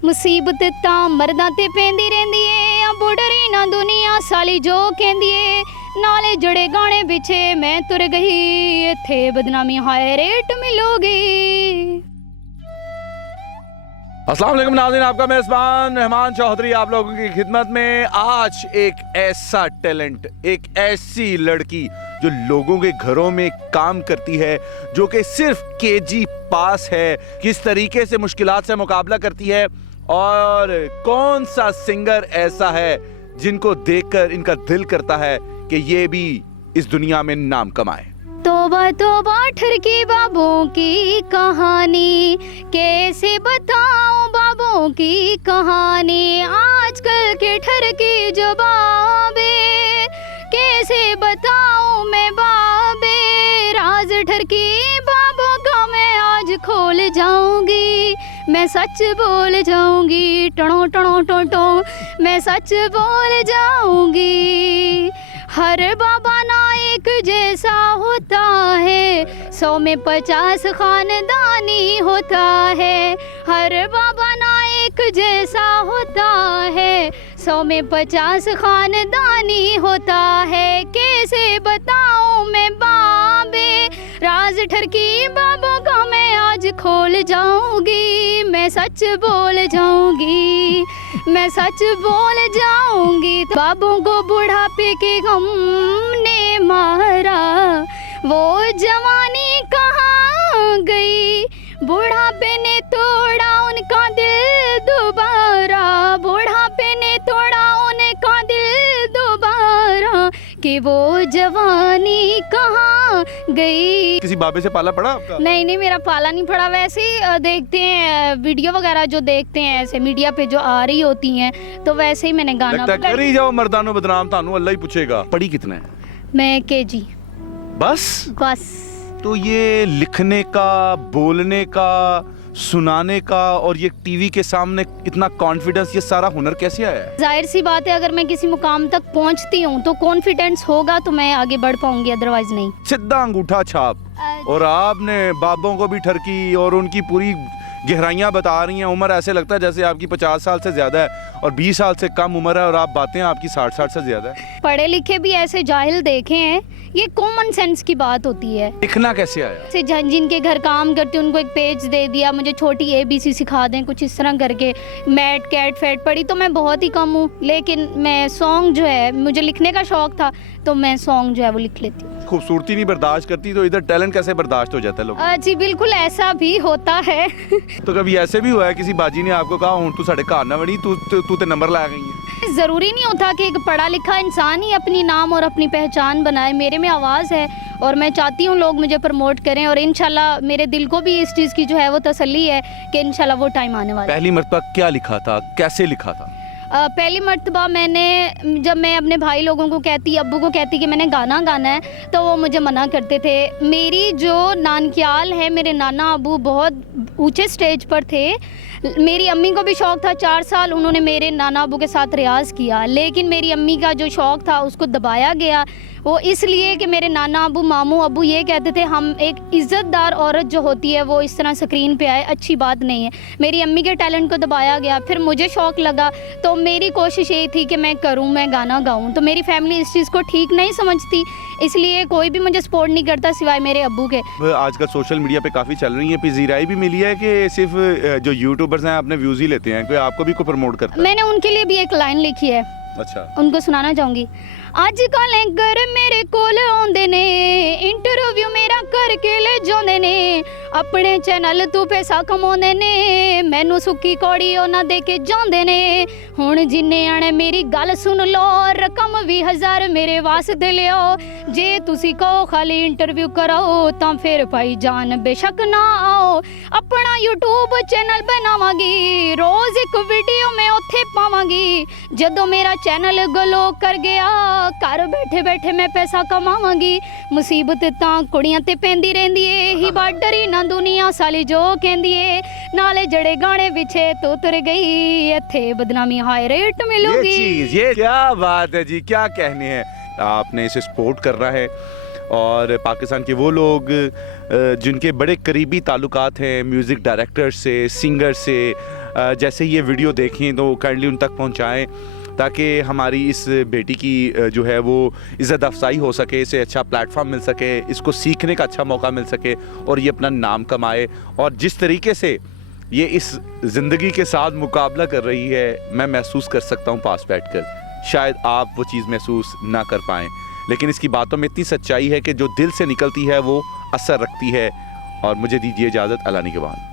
मुसीबत तां मर्दां ते पैंदी रहिंदी ए आ बुढ़री ना दुनिया साली जो कहंदी ए नाले जड़े गाने पिछे मैं तुर गई इत्थे बदनामी हाय रेट मिलोगी। अस्सलाम वालेकुम नाज़रीन, आपका मेज़बान रहमान चौधरी आप लोगों की खिदमत में। आज एक ऐसा टैलेंट, एक ऐसी लड़की जो लोगों के घरों में काम करती है, जो कि सिर्फ केजी पास है, किस तरीके से मुश्किलात से मुकाबला करती है और कौन सा सिंगर ऐसा है जिनको देखकर इनका दिल करता है कि ये भी इस दुनिया में नाम कमाए। तोबा तोबा ठरकी बाबों की कहानी, कैसे बताऊं बाबों की कहानी, आजकल के ठरकी जो बाबे कैसे बताऊं मैं बाबे, राज ठरकी बाबों का मैं आज खोल जाऊंगी, मैं सच बोल जाऊंगी, टणो टणो टो टो मैं सच बोल जाऊंगी। हर बाबा ना एक जैसा होता है, 100 में 50 खानदानी होता है, हर बाबा ना एक जैसा होता है, 100 में 50 खानदानी होता है, कैसे बताऊं मैं बाबे, राज ठरकी बाबों का मैं आज खोल जाऊंगी, मैं सच बोल जाऊंगी, मैं सच बोल जाऊंगी। बाबों को बुढ़ापे के गम ने मारा, वो जवानी कहाँ गई, बुढ़ापे ने तोड़ा उनका दिल दोबारा, बुढ़ापे ने तोड़ा उनका दिल दोबारा, कि वो जवानी कहाँ गई। किसी बाबे से पाला पड़ा आपका? नहीं, मेरा पाला नहीं पड़ा, वैसे ही देखते हैं वीडियो वगैरह जो देखते हैं ऐसे मीडिया पे जो आ रही होती हैं, तो वैसे ही मैंने गाना कर ही जाओ मर्दानो बदनाम, तानू अल्लाह ही पूछेगा। पढ़ी कितने है? मैं केजी बस। तो ये लिखने का, बोलने का, सुनाने का और ये टीवी के सामने इतना कॉन्फिडेंस, ये सारा हुनर कैसे आया है? जाहिर सी बात है, अगर मैं किसी मुकाम तक पहुंचती हूं तो कॉन्फिडेंस होगा तो मैं आगे बढ़ पाऊंगी, अदरवाइज नहीं। सीधा अंगूठा छाप। और आपने बाबों को भी ठरकी और उनकी पूरी गहराइयां बता रही हैं। उम्र ऐसे लगता है जैसे आपकी 50 साल से ज्यादा है और 20 साल से कम उम्र है, और आप बातें आपकी 60 से ज्यादा है। पढ़े लिखे भी ऐसे जाहिल देखे हैं, ये कॉमन सेंस की बात होती है। लिखना कैसे आया? से जिनके घर काम करते उनको एक पेज दे दिया, मुझे छोटी ABC सिखा दें, कुछ इस तरह करके मैट कैट फैट पढ़ी, तो मैं बहुत ही कम हूँ, लेकिन मैं सॉन्ग जो है, मुझे लिखने का शौक था तो मैं सॉन्ग जो है वो लिख लेती हूँ। खूबसूरती नहीं बर्दाश्त करती तो इधर टैलेंट कैसे बर्दाश्त हो जाता है लोगों? जी बिल्कुल, ऐसा भी होता है। तो कभी ऐसे भी हुआ है किसी बाजी ने आपको कहा हूं तू साढ़े घर ना बड़ी, तू ते नंबर ला गई है? ज़रूरी नहीं होता कि एक पढ़ा लिखा इंसान ही अपनी नाम और अपनी पहचान बनाए। मेरे में आवाज़ है और मैं चाहती हूँ लोग मुझे प्रमोट करें, और इंशाल्लाह मेरे दिल को भी इस चीज़ की जो है वो तसल्ली है कि इंशाल्लाह वो टाइम आने वाला है। पहली मर्तबा क्या लिखा था, कैसे लिखा था? पहली मर्तबा मैंने, जब मैं अपने भाई लोगों को कहती, अब्बू को कहती कि मैंने गाना गाना है, तो वो मुझे मना करते थे। मेरी जो नानक्याल है, मेरे नाना अब्बू बहुत ऊंचे स्टेज पर थे। मेरी अम्मी को भी शौक़ था, 4 साल उन्होंने मेरे नाना अब्बू के साथ रियाज़ किया, लेकिन मेरी अम्मी का जो शौक़ था उसको दबाया गया। वो इसलिए कि मेरे नाना अब्बू, मामू अब्बू ये कहते थे हम एक इज़्ज़तदार औरत जो होती है वो इस तरह स्क्रीन पे आए, अच्छी बात नहीं है। मेरी अम्मी के टैलेंट को दबाया गया, फिर मुझे शौक़ लगा तो मेरी कोशिश ये थी कि मैं करूं, मैं गाना गाऊं, तो मेरी फैमिली इस चीज़ को ठीक नहीं समझती, इसलिए कोई भी मुझे सपोर्ट नहीं करता सिवाय मेरे अब्बू के। आजकल सोशल मीडिया पे काफ़ी चल रही है, पजीराई भी मिली है कि सिर्फ जो यूट्यूबर्स हैं अपने व्यूज़ ही लेते हैं, कोई आपको भी कोई प्रमोट करता है? मैंने उनके लिए भी एक लाइन लिखी है, अच्छा, उनको सुनाना चाहूँगी। अजकल एंकर मेरे कोल आउंदे ने, इंटरव्यू मेरा करके ले जांदे ने, अपने चैनल तू पैसा कमाउंदे ने, मैनू सुक्की कौड़ी उन्हां दे के जांदे ने, हुण जिन्ने आने मेरी गल सुन लो, रकम 20,000 मेरे वास्ते लियो, जे तुसी कहो खाली इंटरव्यू कराओ तां फिर भाई जान बेशक ना आओ, अपना यूट्यूब चैनल बनावांगी, रोज़ एक वीडियो मैं उत्थे पावांगी, जदों मेरा चैनल ग्लो कर गया घर बैठे बैठे मैं पैसा कमावांगी, मुसीबत तां कुड़ियां ते पैंदी रहिंदी ए, ही बाडरी ना दुनिया साली जो कहंदी ए, नाले जड़े गाने पिछे तो तुर गई, इत्थे बदनामी हाय रेट मिलूगी। ये क्या बात है जी, क्या कहने हैं। आपने इसे सपोर्ट करना है और पाकिस्तान के वो लोग जिनके बड़े करीबी ताल्लुकात हैं म्यूज़िक डायरेक्टर से, सिंगर से, जैसे ये वीडियो देखें तो काइंडली उन तक पहुंचाएं, ताकि हमारी इस बेटी की जो है वो इज़्ज़त अफजाई हो सके, इसे अच्छा प्लेटफॉर्म मिल सके, इसको सीखने का अच्छा मौका मिल सके और ये अपना नाम कमाए। और जिस तरीके से ये इस ज़िंदगी के साथ मुकाबला कर रही है, मैं महसूस कर सकता हूँ पास बैठकर। शायद आप वो चीज़ महसूस ना कर पाएँ, लेकिन इसकी बातों में इतनी सच्चाई है कि जो दिल से निकलती है वो असर रखती है। और मुझे दीजिए इजाज़त, अल्लाह निगहबान।